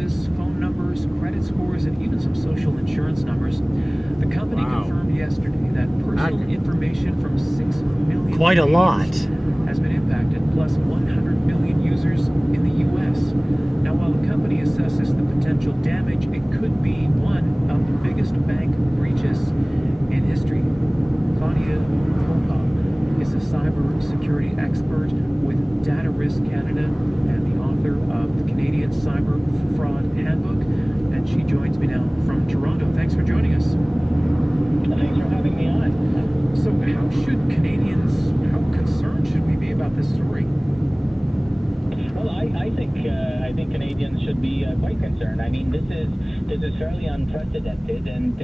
addresses, phone numbers, credit scores, and even some social insurance numbers. The company confirmed yesterday that personal information from 6 million quite a lot has been impacted, plus 100 million users in the U.S. Now, while the company assesses the potential damage, it could be one of the biggest bank breaches in history. Claudia Popa is a cybersecurity expert with Data Risk Canada and the author of the Canadian Cyber Fraud Handbook, and she joins me now from Toronto. Thanks for joining us. Thanks for having me on. So how how concerned should we be about this story? Well, I think Canadians should be quite concerned. I mean, this is fairly unprecedented, and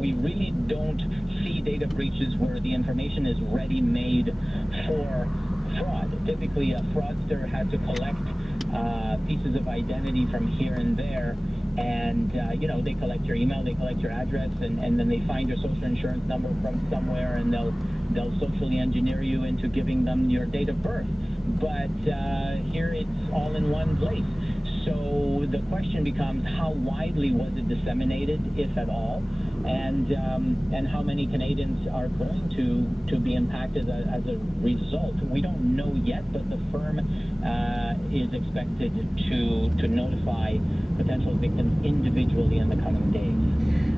we really don't see data breaches where the information is ready-made for fraud. Typically, a fraudster has to collect pieces of identity from here and there, and they collect your email, they collect your address, and then they find your social insurance number from somewhere, and they'll socially engineer you into giving them your date of birth. But here it's all in one place. So the question becomes, how widely was it disseminated, if at all, and how many Canadians are going to be impacted as a result? We don't know yet, but the firm is expected to notify potential victims individually in the coming days.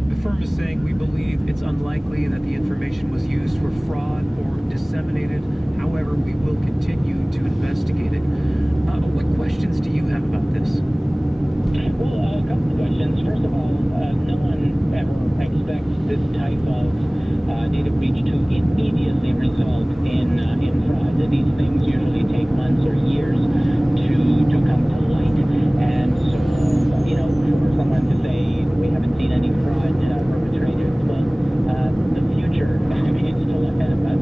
The firm is saying, we believe it's unlikely that the information was used for fraud or disseminated. However, we will continue to investigate it. What questions do you have about this? Well, a couple of questions. First of all, no one ever expects this type of data breach to immediately result in fraud. These things usually take months or years to come to light. And so, for someone to say we haven't seen any fraud perpetrated, well, the future is still ahead of us.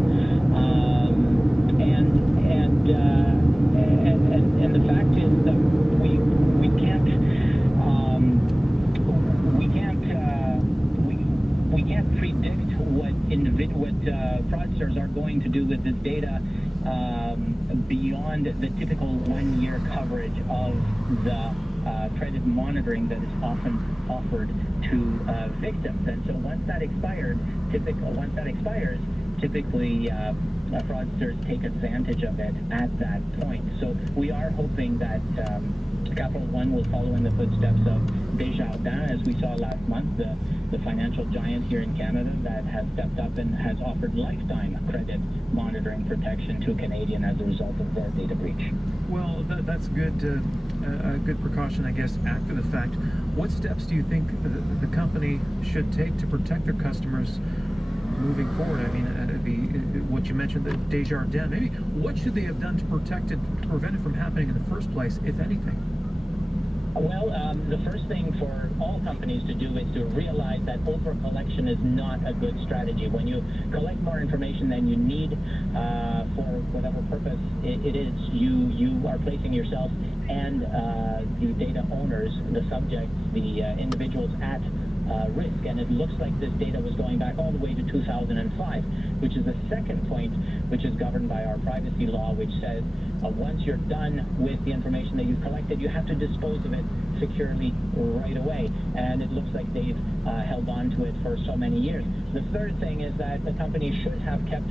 And the fact is that we can't predict what fraudsters are going to do with this data beyond the typical 1-year coverage of the credit monitoring that is often offered to victims. And so once that expires, typically fraudsters take advantage of it at that point. So we are hoping that Capital One will follow in the footsteps of Desjardins, as we saw last month, the financial giant here in Canada that has stepped up and has offered lifetime credit monitoring protection to a Canadian as a result of their data breach. Well, that's good. A good precaution, I guess, after the fact. What steps do you think the company should take to protect their customers moving forward? I mean, what you mentioned, the Desjardins, maybe what should they have done to protect it, to prevent it from happening in the first place, if anything? Well, the first thing for all companies to do is to realize that over-collection is not a good strategy. When you collect more information than you need for whatever purpose it is, you are placing yourself and the data owners, the subjects, the individuals at risk. And it looks like this data was going back all the way to 2005, which is the second point, which is governed by our privacy law, which says once you're done with the information that you've collected, you have to dispose of it securely right away. And it looks like they've held on to it for so many years. The third thing is that the company should have kept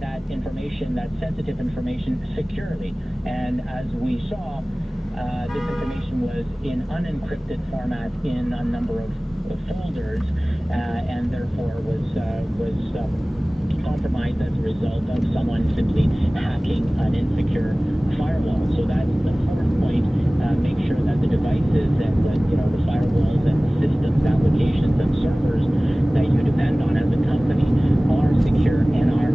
that information, that sensitive information, securely. And as we saw, this information was in unencrypted format in a number of folders, and therefore was compromised as a result of someone simply hacking an insecure firewall. So that's the fourth point. Make sure that the devices and the firewalls and systems, applications, and servers that you depend on as a company are secure and are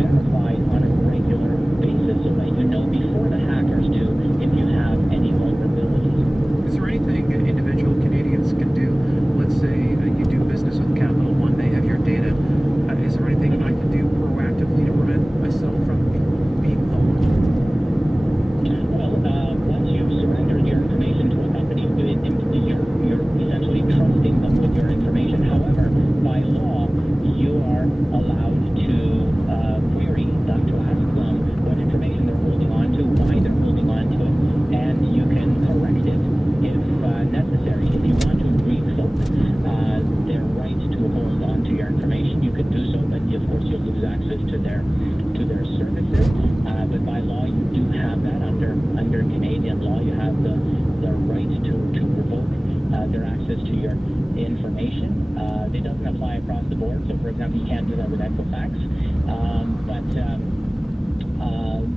verified on a regular basis, so that you know before the hackers do if you have any vulnerabilities. Is there anything individual Canadians can do? Let's say you do business with Capital One, they have your data. Is there anything I can do proactively to prevent myself from being owned? Well, once you've surrendered their access to your information. It doesn't apply across the board. So, for example, you can't do that with Equifax.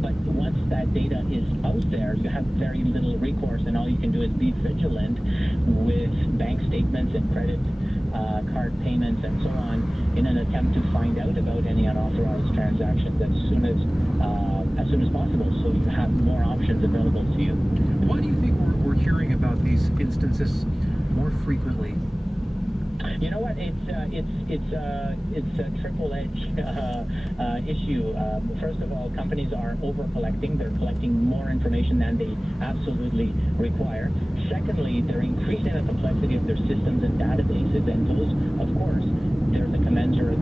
But once that data is out there, you have very little recourse, and all you can do is be vigilant with bank statements and credit card payments and so on in an attempt to find out about any unauthorized transactions as soon as possible, so you have more options available to you. Why do you think we're hearing about these instances more frequently? You know what? It's a triple-edged issue. First of all, companies are over-collecting. They're collecting more information than they absolutely require. Secondly, they're increasing the complexity of their systems and databases, and those, of course, there's a commensurate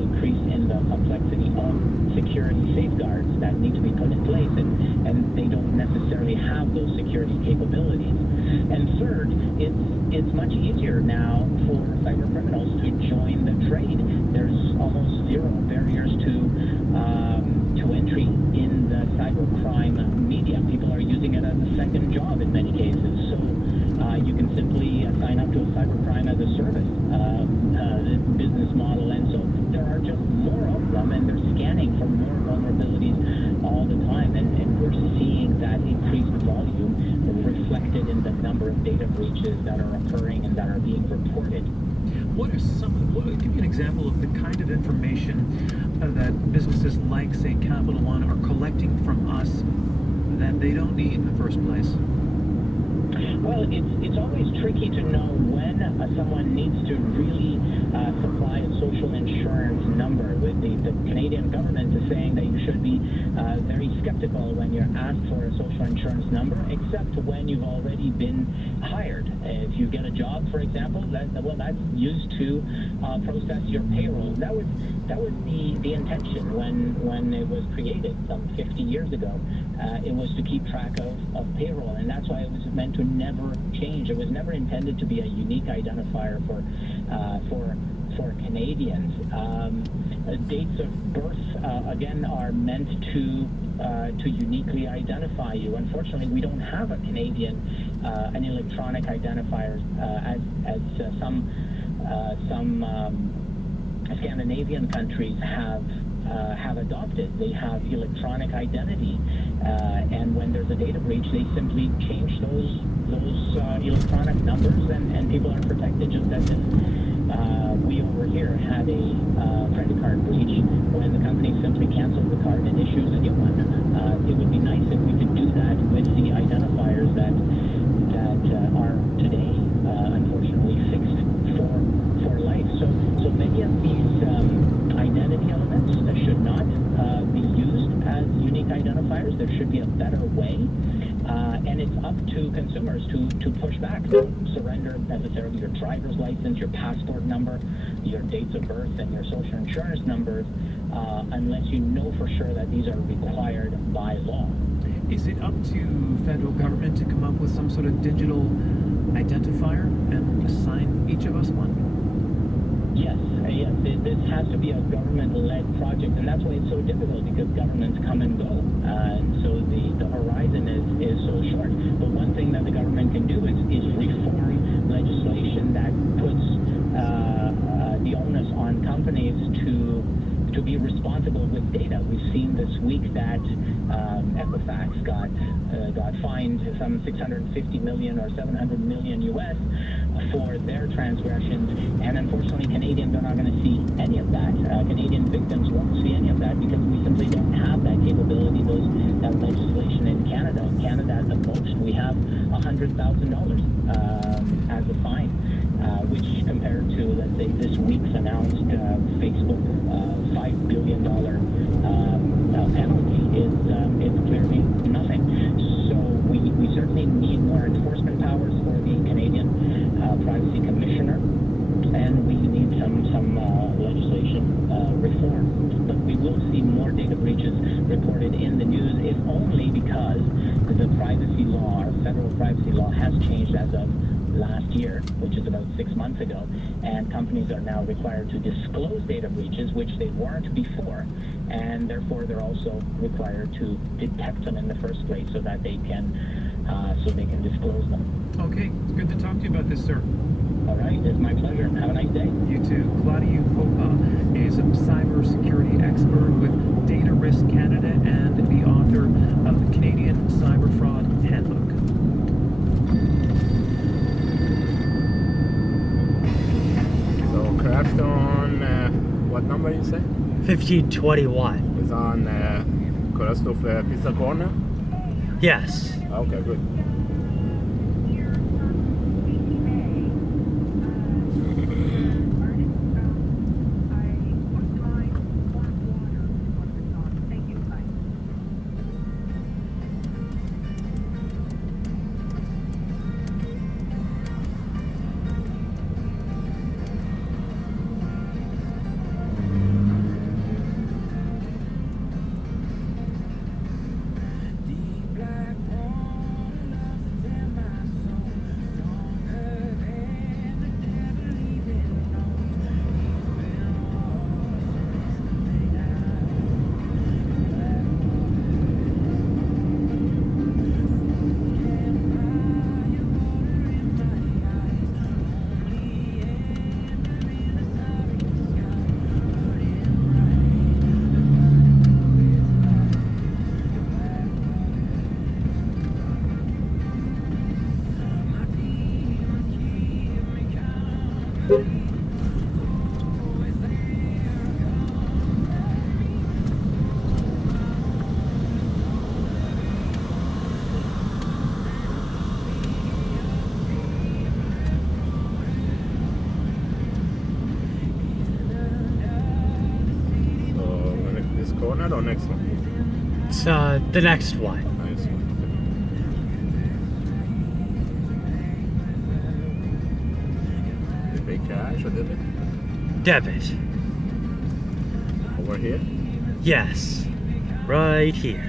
increase in the complexity of security safeguards that need to be put in place, and they don't necessarily have those security capabilities. And third, it's much easier now for cyber criminals to join the trade. There's almost zero barriers to entry in the cybercrime media. People are using it as a second job in many cases. So you can simply sign up to a cybercrime as a service business model, and so there are just more of them, and they're scanning for more vulnerabilities all the time, and we're seeing that increased volume reflected in the number of data breaches that are occurring and that are being reported. Give me an example of the kind of information that businesses like, say, Capital One are collecting from us that they don't need in the first place. Well, it's always tricky to know when someone needs to really supply a social insurance number. With the Canadian government is saying that you should be very skeptical when you're asked for a social insurance number, except when you've already been hired. If you get a job, for example, that's used to process your payroll. That was the intention when it was created some 50 years ago. It was to keep track of payroll, and that's why it was meant to never change. It was never intended to be a unique identifier for Canadians. Dates of birth again are meant to uniquely identify you. Unfortunately, we don't have a Canadian an electronic identifier as some Scandinavian countries have adopted. They have electronic identity, and when there's a data breach, they simply change those electronic numbers, and people are protected. Just as if we over here had a credit card breach, when the company simply cancels the card and issues a new one. It would be nice if we could do that with the identifiers that are today unfortunately fixed for life. So many of these identity elements should not be used as unique identifiers. There should be a better way, and it's up to consumers to push back. Don't surrender necessarily your driver's license, your passport number, your dates of birth, and your social insurance numbers unless you know for sure that these are required by law. Is it up to federal government to come up with some sort of digital identifier and assign each of us one? Yes. This has to be a government-led project, and that's why it's so difficult, because governments come and go, and so the horizon is so short. But one thing that the government can do is reform legislation that puts the onus on companies to be responsible with data. We've seen this week that Equifax got fined some $650 million or $700 million US for their transgressions, and unfortunately Canadians are not going to see any of that. Canadian victims won't see any of that because we simply don't have that capability, that legislation in Canada. In Canada, at the most, we have $100,000 as a fine, which compared to, let's say, this week's announced Facebook $5 billion penalty is clearly nothing. So we certainly need more enforcement powers for the Canadian Privacy Commissioner, and we need some legislation reform. But we will see more data breaches reported in the news, if only because the privacy law, our federal privacy law, has changed as of last year, which is about 6 months ago, and companies are now required to disclose data breaches, which they weren't before, and therefore they're also required to detect them in the first place so that they can so they can disclose them. Okay, it's good to talk to you about this, sir. All right, it's my pleasure. Have a nice day. You too. Claudio Popa is a cybersecurity expert with Data Risk Canada and the author of the Canadian Cyber Fraud Handbook. So crashed on what number you say? 1521. It's on Korostov Pizza Corner. Yes. Okay, good. Corner or next one? It's the next one. Nice one. You pay cash or debit? Debit. Over here? Yes. Right here.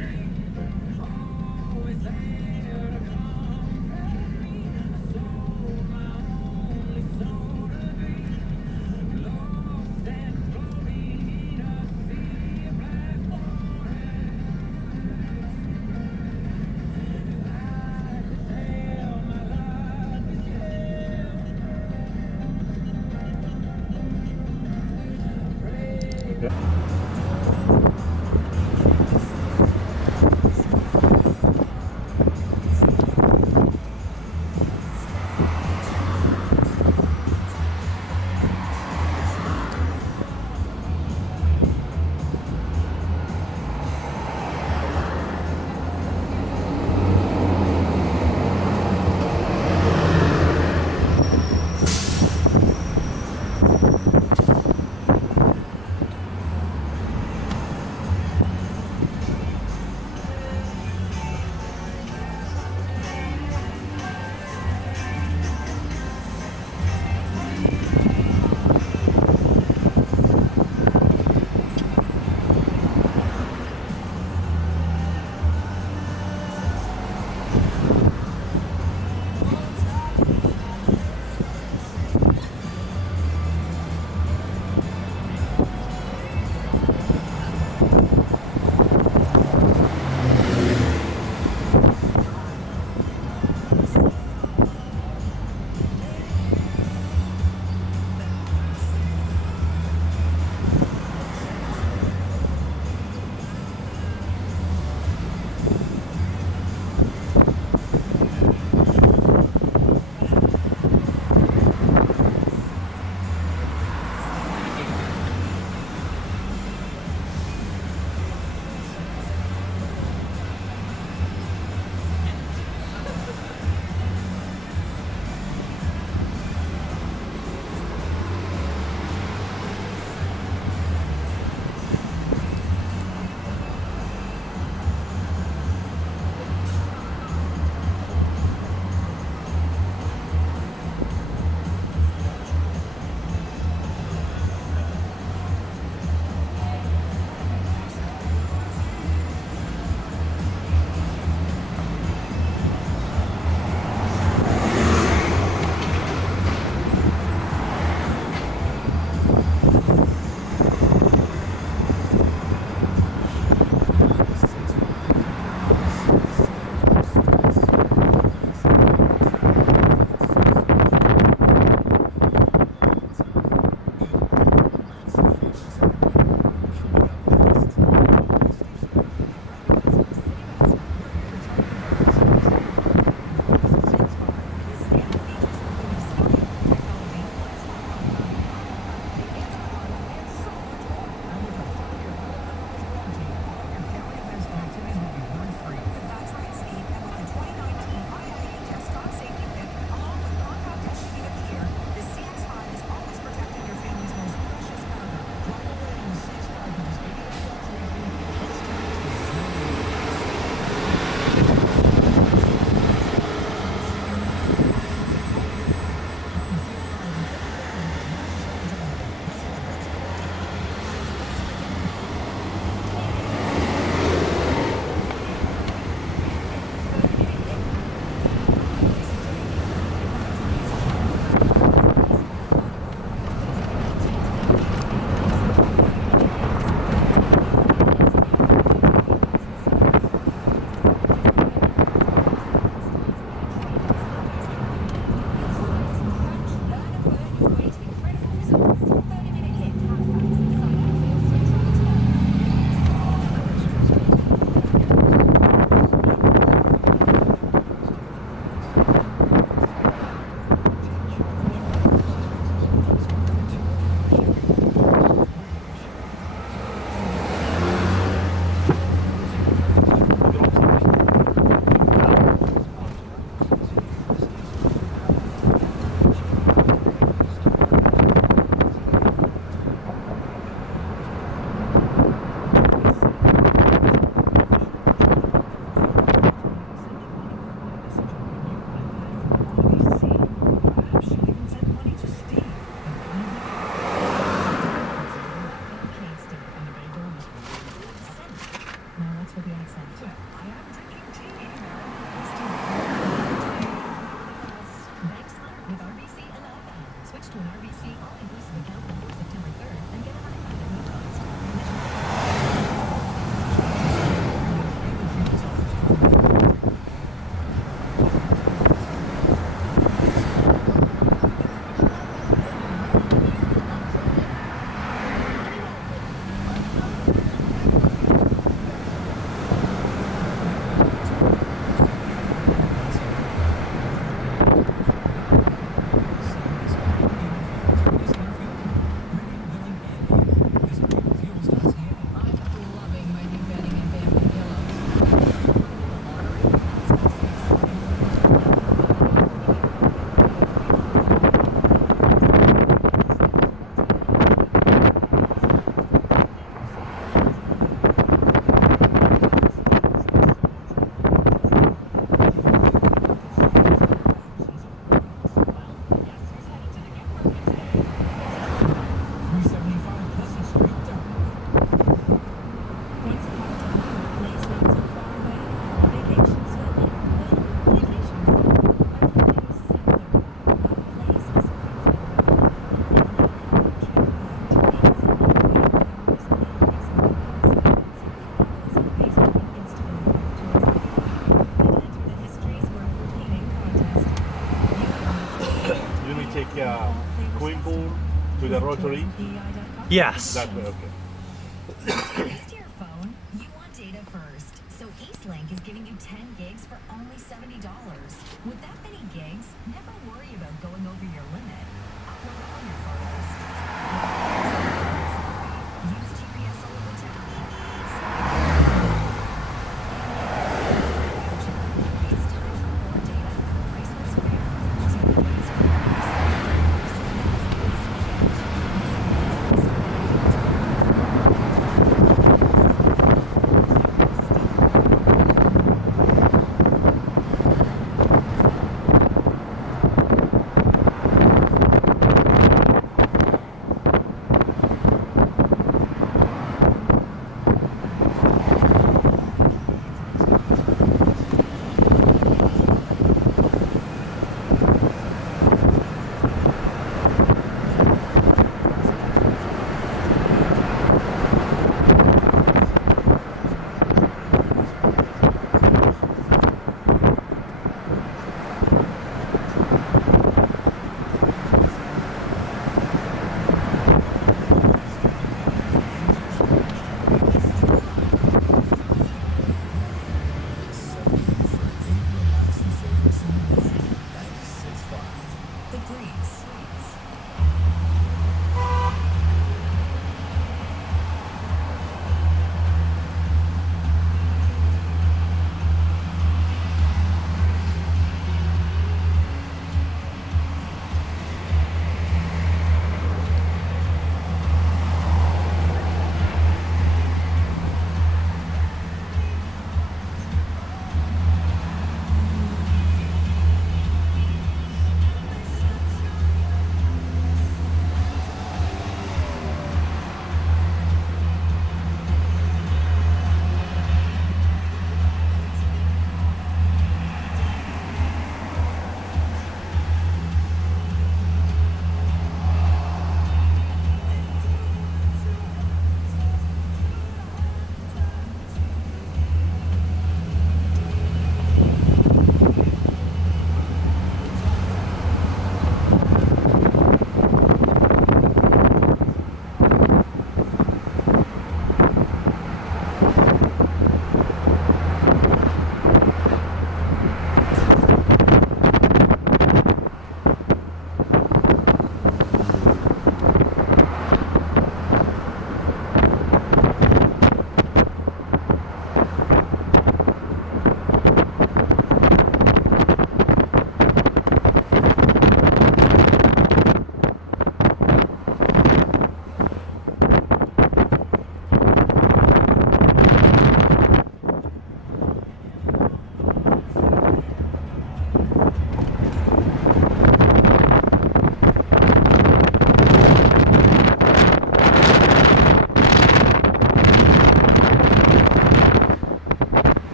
like swimming pool to the rotary? Yes. That way, okay. Thanks to your phone, you want data first. So Eastlink is giving you 10 gigs for only $70. With that many gigs, never worry about going over your limit. Upload all your photos. Use GPS all the time. It's time for more data at a price that's fair.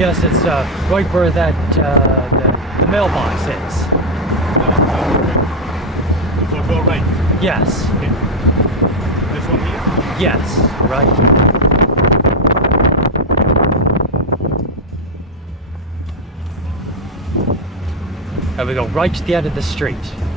Yes, it's right where that the mailbox is. So go right. Yes. Okay. This one here? Yes, right. and we go right to the end of the street.